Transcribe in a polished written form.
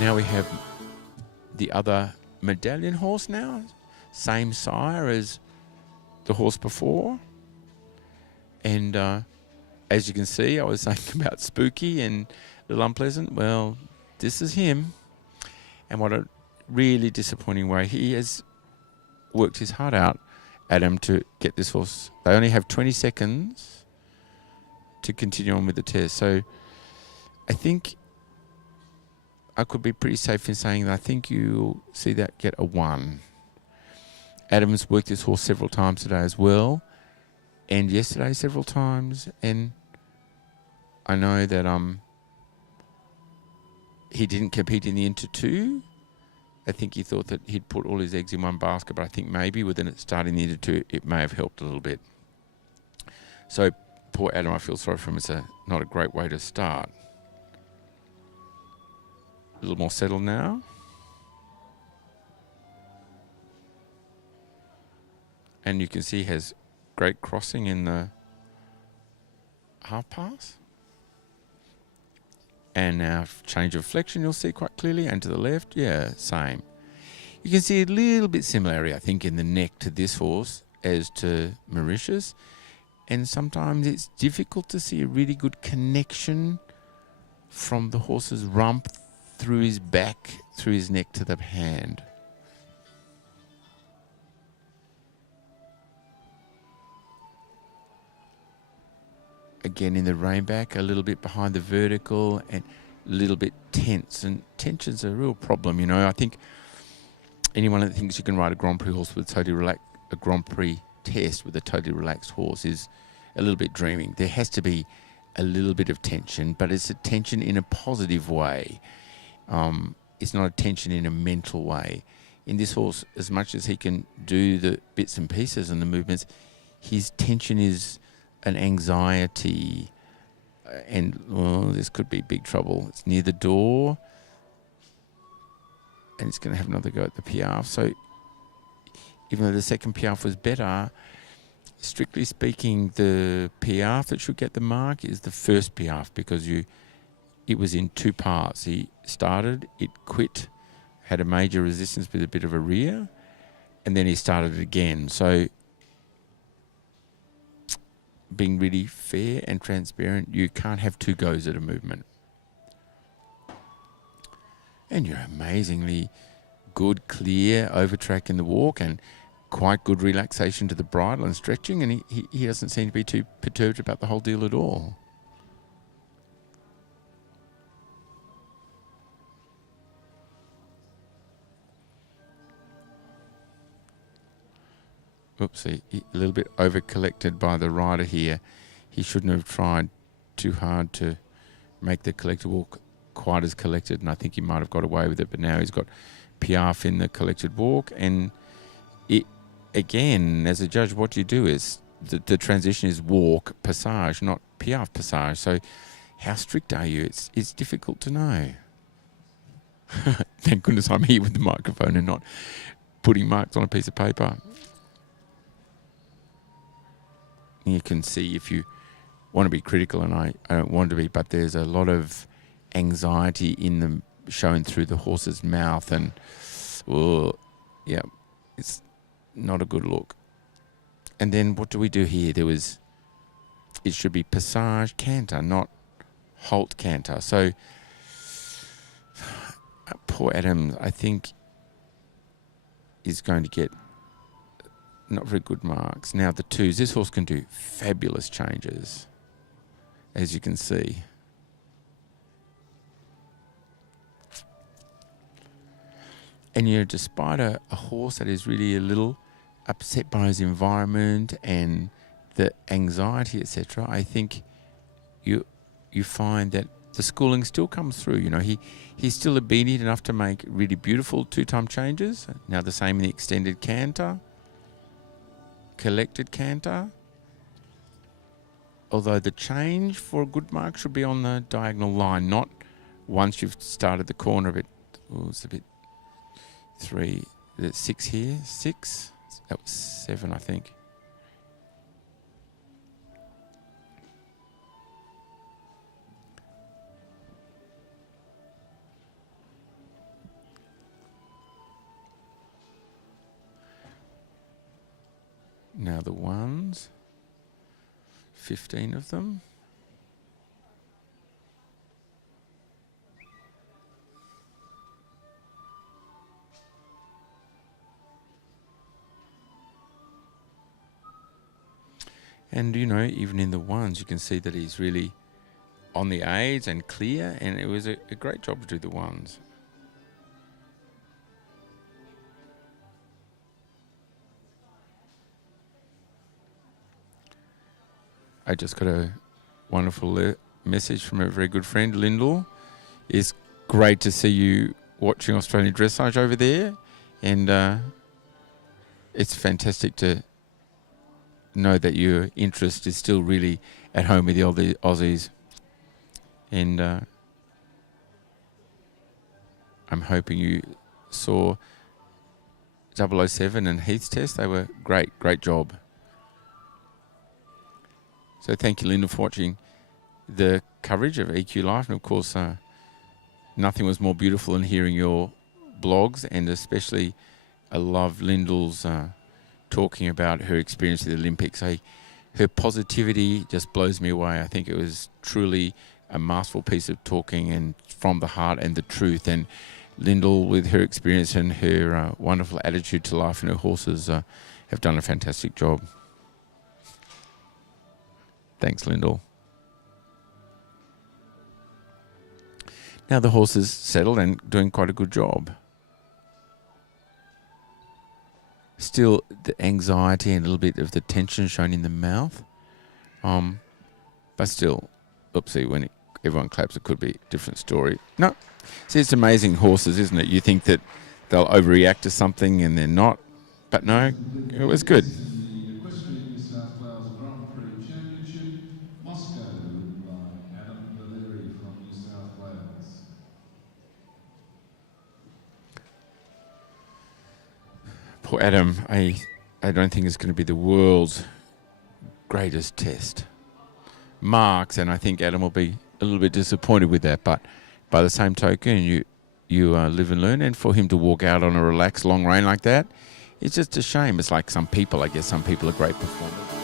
Now we have the other medallion horse now. Same sire as the horse before. And as you can see, I was saying about Spooky and Little Unpleasant. Well, this is him. And what a really disappointing way. He has worked his heart out, Adam, to get this horse. They only have 20 seconds to continue on with the test. So I think I could be pretty safe in saying that I think you'll see that get a 1. Adam's worked this horse several times today as well, and yesterday several times, and I know that he didn't compete in the Inter 2. I think he thought that he'd put all his eggs in one basket, but I think maybe within it starting the Inter 2, it may have helped a little bit. So poor Adam, I feel sorry for him. It's not a great way to start. A little more settled now. And you can see he has great crossing in the half pass. And now change of flexion you'll see quite clearly. And to the left, yeah, same. You can see a little bit similarity, I think, in the neck to this horse as to Mauritius. And sometimes it's difficult to see a really good connection from the horse's rump through his back, through his neck to the hand. Again in the reinback, a little bit behind the vertical and a little bit tense. And tension's a real problem, you know. I think anyone that thinks you can ride a Grand Prix horse with a Grand Prix test with a totally relaxed horse is a little bit dreaming. There has to be a little bit of tension, but it's a tension in a positive way. It's not a tension in a mental way. In this horse, as much as he can do the bits and pieces and the movements, his tension is an anxiety, and this could be big trouble. It's near the door, and it's going to have another go at the piaffe. So even though the second piaffe was better, strictly speaking, the piaffe that should get the mark is the first piaffe, because it was in 2 parts. He started, it quit, had a major resistance with a bit of a rear, and then he started it again. So being really fair and transparent, you can't have 2 goes at a movement. And you're amazingly good, clear overtrack in the walk, and quite good relaxation to the bridle and stretching, and he doesn't seem to be too perturbed about the whole deal at all. Oopsie, a little bit over-collected by the rider here. He shouldn't have tried too hard to make the collected walk quite as collected, and I think he might have got away with it, but now he's got piaffe in the collected walk, and it, again, as a judge, what you do is the transition is walk passage, not piaffe passage. So how strict are you? It's difficult to know. Thank goodness I'm here with the microphone and not putting marks on a piece of paper. You can see, if you want to be critical, and I don't want to be, but there's a lot of anxiety in them showing through the horse's mouth, and yeah, it's not a good look. And then what do we do here? It should be passage canter, not halt canter. So poor Adams, I think, is going to get not very good marks. Now the 2s, this horse can do fabulous changes, as you can see. And despite a horse that is really a little upset by his environment and the anxiety, etc., I think you find that the schooling still comes through. You know, he's still obedient enough to make really beautiful 2-time changes. Now the same in the extended canter, collected canter. Although the change for a good mark should be on the diagonal line, not once you've started the corner a bit. Oh, it's a bit 3, 6 here, 6. That was 7, I think. now the ones. 15 of them. And, you know, even in the ones, you can see that he's really on the aids and clear, and it was a great job to do the ones. I just got a wonderful message from a very good friend, Lyndall. It's great to see you watching Australian Dressage over there, and it's fantastic to know that your interest is still really at home with the Aussies. And I'm hoping you saw 007 and Heath's test. They were great job. So thank you, Linda, for watching the coverage of EQ Life. And of course, nothing was more beautiful than hearing your blogs, and especially I love Lyndall's talking about her experience at the Olympics. Her positivity just blows me away. I think it was truly a masterful piece of talking and from the heart and the truth. And Lyndall, with her experience and her wonderful attitude to life and her horses, have done a fantastic job. Thanks, Lyndall. Now the horse is settled and doing quite a good job. Still the anxiety and a little bit of the tension shown in the mouth. But still, oopsie, when everyone claps, it could be a different story. No. See, it's amazing horses, isn't it? You think that they'll overreact to something and they're not. But no, it was good. The Equestrian New South Wales Grand Prix Championship must go by Adam Vellere from New South Wales. Poor Adam, I don't think it's going to be the world's greatest test. Marks, and I think Adam will be a little bit disappointed with that, but by the same token, you live and learn, and for him to walk out on a relaxed long rein like that, it's just a shame. It's like some people, I guess some people are great performers.